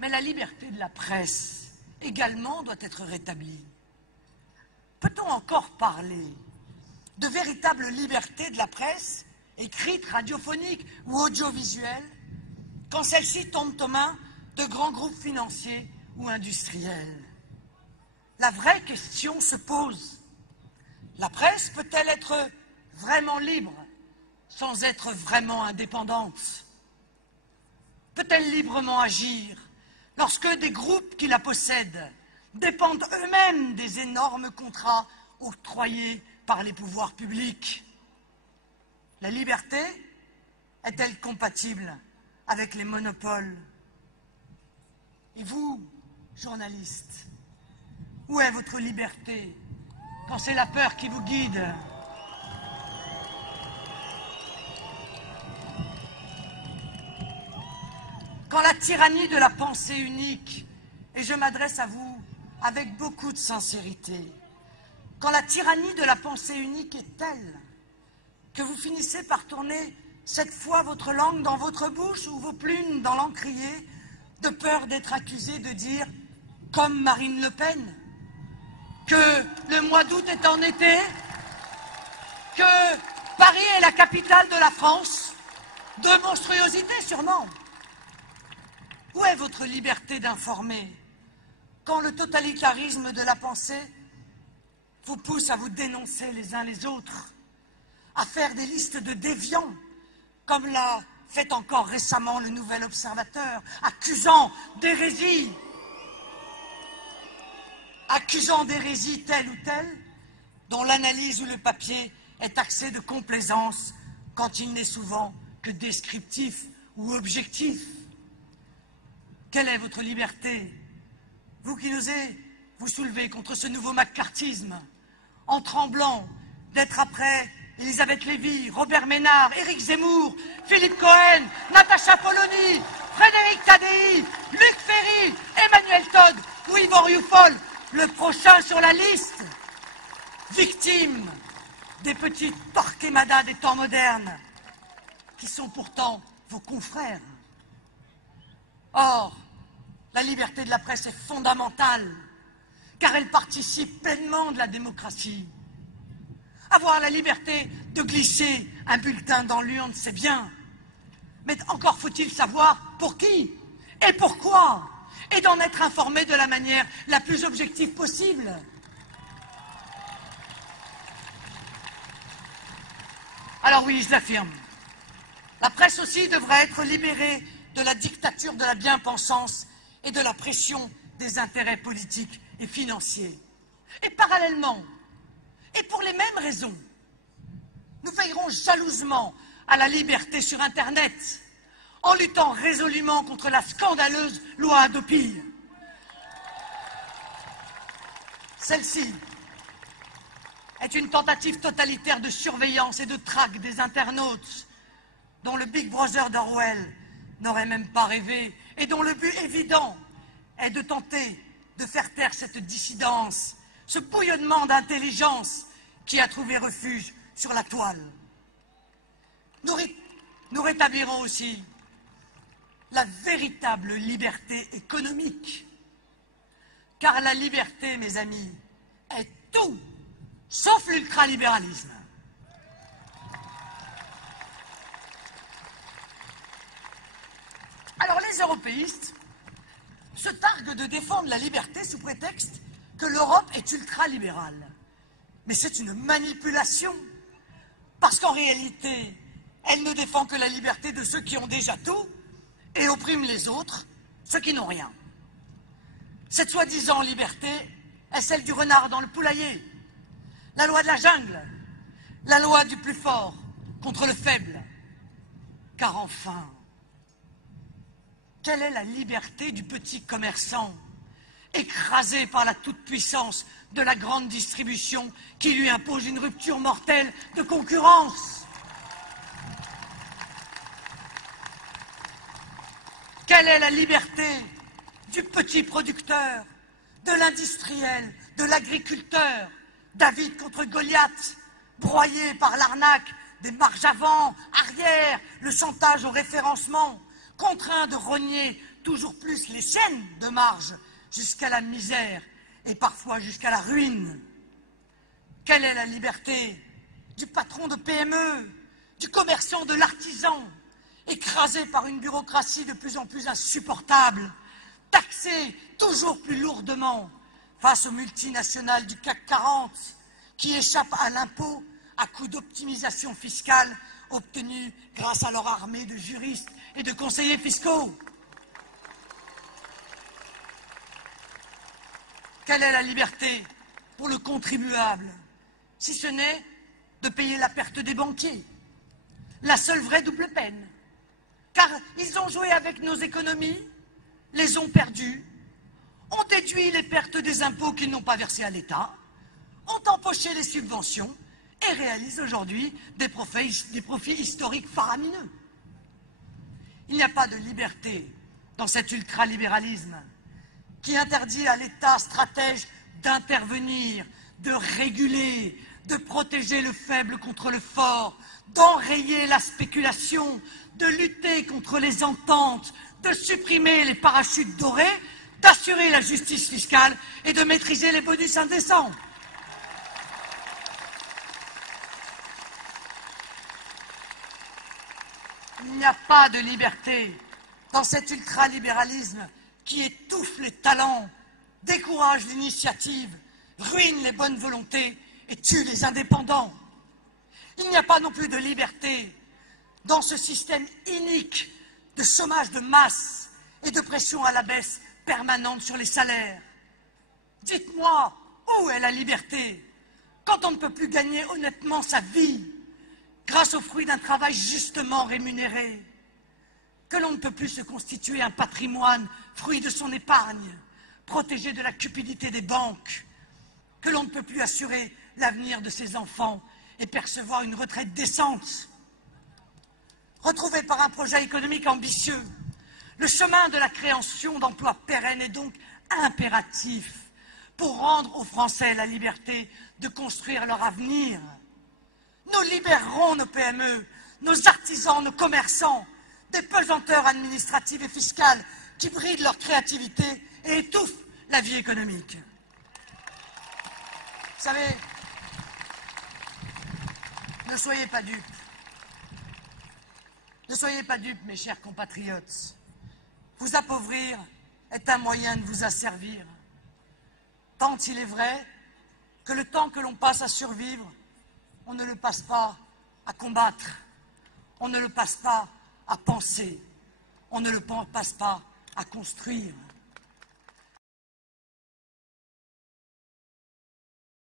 Mais la liberté de la presse également doit être rétablie. Peut-on encore parler de véritable liberté de la presse, écrite, radiophonique ou audiovisuelle, quand celle-ci tombe aux mains de grands groupes financiers ou industriels? La vraie question se pose. La presse peut-elle être vraiment libre sans être vraiment indépendante? Peut-elle librement agir lorsque des groupes qui la possèdent dépendent eux-mêmes des énormes contrats octroyés par les pouvoirs publics? La liberté est-elle compatible avec les monopoles? Et vous, journalistes, où est votre liberté quand c'est la peur qui vous guide? Quand la tyrannie de la pensée unique, et je m'adresse à vous avec beaucoup de sincérité, quand la tyrannie de la pensée unique est telle que vous finissez par tourner cette fois votre langue dans votre bouche ou vos plumes dans l'encrier, de peur d'être accusé de dire, comme Marine Le Pen, que le mois d'août est en été, que Paris est la capitale de la France, de monstruosité sûrement. Où est votre liberté d'informer quand le totalitarisme de la pensée vous pousse à vous dénoncer les uns les autres, à faire des listes de déviants, comme l'a fait encore récemment le Nouvel Observateur, accusant d'hérésie telle ou telle, dont l'analyse ou le papier est taxé de complaisance quand il n'est souvent que descriptif ou objectif? Quelle est votre liberté, vous qui n'osez vous soulever contre ce nouveau maccarthisme, en tremblant d'être après Elisabeth Lévy, Robert Ménard, Éric Zemmour, Philippe Cohen, Natacha Polony, Frédéric Tadei, Luc Ferry, Emmanuel Todd ou Yvan Rioufol, le prochain sur la liste, victime des petites torquemadas des temps modernes, qui sont pourtant vos confrères. Or, la liberté de la presse est fondamentale, car elle participe pleinement de la démocratie. Avoir la liberté de glisser un bulletin dans l'urne, c'est bien. Mais encore faut-il savoir pour qui et pourquoi, et d'en être informé de la manière la plus objective possible. Alors oui, je l'affirme, la presse aussi devrait être libérée de la dictature de la bien-pensance et de la pression des intérêts politiques et financiers. Et parallèlement, et pour les mêmes raisons, nous veillerons jalousement à la liberté sur Internet, en luttant résolument contre la scandaleuse loi Hadopi. Celle-ci est une tentative totalitaire de surveillance et de traque des internautes, dont le Big Brother d'Orwell n'aurait même pas rêvé, et dont le but évident est de tenter de faire taire cette dissidence, ce bouillonnement d'intelligence qui a trouvé refuge sur la toile. Nous rétablirons aussi la véritable liberté économique, car la liberté, mes amis, est tout sauf l'ultralibéralisme. Alors les européistes se targuent de défendre la liberté sous prétexte que l'Europe est ultralibérale. Mais c'est une manipulation, parce qu'en réalité, elle ne défend que la liberté de ceux qui ont déjà tout et opprime les autres, ceux qui n'ont rien. Cette soi-disant liberté est celle du renard dans le poulailler, la loi de la jungle, la loi du plus fort contre le faible. Car enfin, quelle est la liberté du petit commerçant, écrasé par la toute-puissance de la grande distribution qui lui impose une rupture mortelle de concurrence? Quelle est la liberté du petit producteur, de l'industriel, de l'agriculteur, David contre Goliath, broyé par l'arnaque des marges avant, arrière, le chantage au référencement, contraint de rogner toujours plus les siennes de marge jusqu'à la misère et parfois jusqu'à la ruine. Quelle est la liberté du patron de PME, du commerçant, de l'artisan, écrasé par une bureaucratie de plus en plus insupportable, taxé toujours plus lourdement face aux multinationales du CAC 40 qui échappent à l'impôt à coup d'optimisation fiscale obtenue grâce à leur armée de juristes et de conseillers fiscaux? Quelle est la liberté pour le contribuable, si ce n'est de payer la perte des banquiers, la seule vraie double peine? Car ils ont joué avec nos économies, les ont perdues, ont déduit les pertes des impôts qu'ils n'ont pas versés à l'État, ont empoché les subventions et réalisent aujourd'hui des profits historiques faramineux. Il n'y a pas de liberté dans cet ultralibéralisme qui interdit à l'État stratège d'intervenir, de réguler, de protéger le faible contre le fort, d'enrayer la spéculation, de lutter contre les ententes, de supprimer les parachutes dorés, d'assurer la justice fiscale et de maîtriser les bonus indécents. Il n'y a pas de liberté dans cet ultralibéralisme qui étouffe les talents, décourage l'initiative, ruine les bonnes volontés et tue les indépendants. Il n'y a pas non plus de liberté dans ce système inique de chômage de masse et de pression à la baisse permanente sur les salaires. Dites-moi, où est la liberté quand on ne peut plus gagner honnêtement sa vie grâce au fruit d'un travail justement rémunéré, que l'on ne peut plus se constituer un patrimoine fruit de son épargne, protégé de la cupidité des banques, que l'on ne peut plus assurer l'avenir de ses enfants et percevoir une retraite décente. Retrouvé par un projet économique ambitieux, le chemin de la création d'emplois pérennes est donc impératif pour rendre aux Français la liberté de construire leur avenir. Nous libérerons nos PME, nos artisans, nos commerçants, des pesanteurs administratives et fiscales qui brident leur créativité et étouffent la vie économique. Vous savez, ne soyez pas dupes. Ne soyez pas dupes, mes chers compatriotes. Vous appauvrir est un moyen de vous asservir. Tant il est vrai que le temps que l'on passe à survivre, on ne le passe pas à combattre, on ne le passe pas à penser, on ne le passe pas à construire.